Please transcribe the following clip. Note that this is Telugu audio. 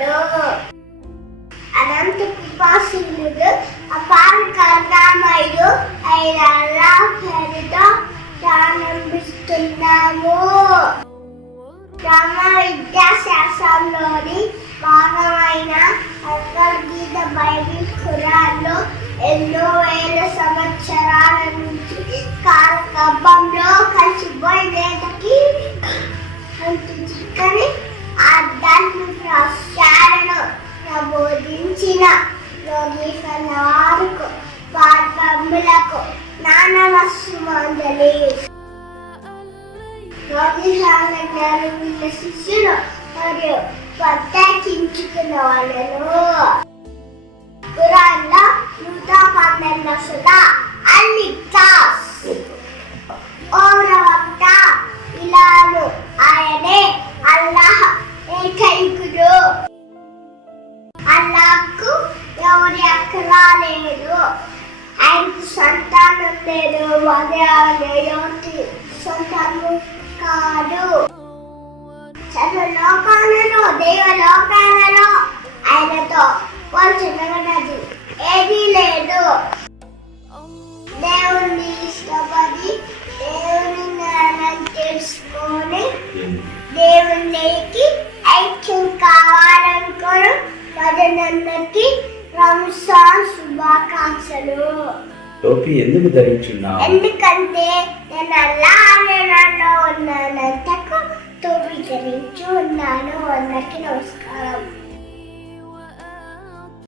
ఉన్నాడు అనంత కృపాశీలుడు అపార కరుణామయుడు అయిన అల్లా పేరుతో ప్రారంభిస్తున్నాము. రామ విద్యాశాస్త్రంలోని భాగమైన భగవద్గీత బైబిల్ ఖురాన్లో ఎన్నో వేల సంవత్సరాల యోగీశ్వరులకు పాఠములకు నానవస్సు మందలి వీళ్ళ శిష్యులు మరియు ప్రత్యేకించుకున్న వాళ్ళను నూట పన్నెండు అన్ని క్లాస్ ఓ ప్రవక్త ఇలాను ఆయనే అల్లాహ్ ఏకైకుడు. అల్లాహ్కు ఎవరి అక్కరా లేదు ఆయనకు సంతానం లేదు. అదే ఎవరికి సంతానం కాదు. సర్వ లోకాలలో దేవ లోకాలలో ఆయనతో పోల్చదగినది ఏదీ లేదు. దేవుణ్ణి ఇష్టపడి దేవుని జ్ఞానం తెలుసుకొని దేవునికి శుభాకాంక్షలు. టోపీ ఎందుకు ధరించున్నావు? ఎందుకంటే నేను అల్లా ఆలయంలో ఉన్నానంతకు తోపి ధరించి ఉన్నాను అందరికీ నమస్కారం.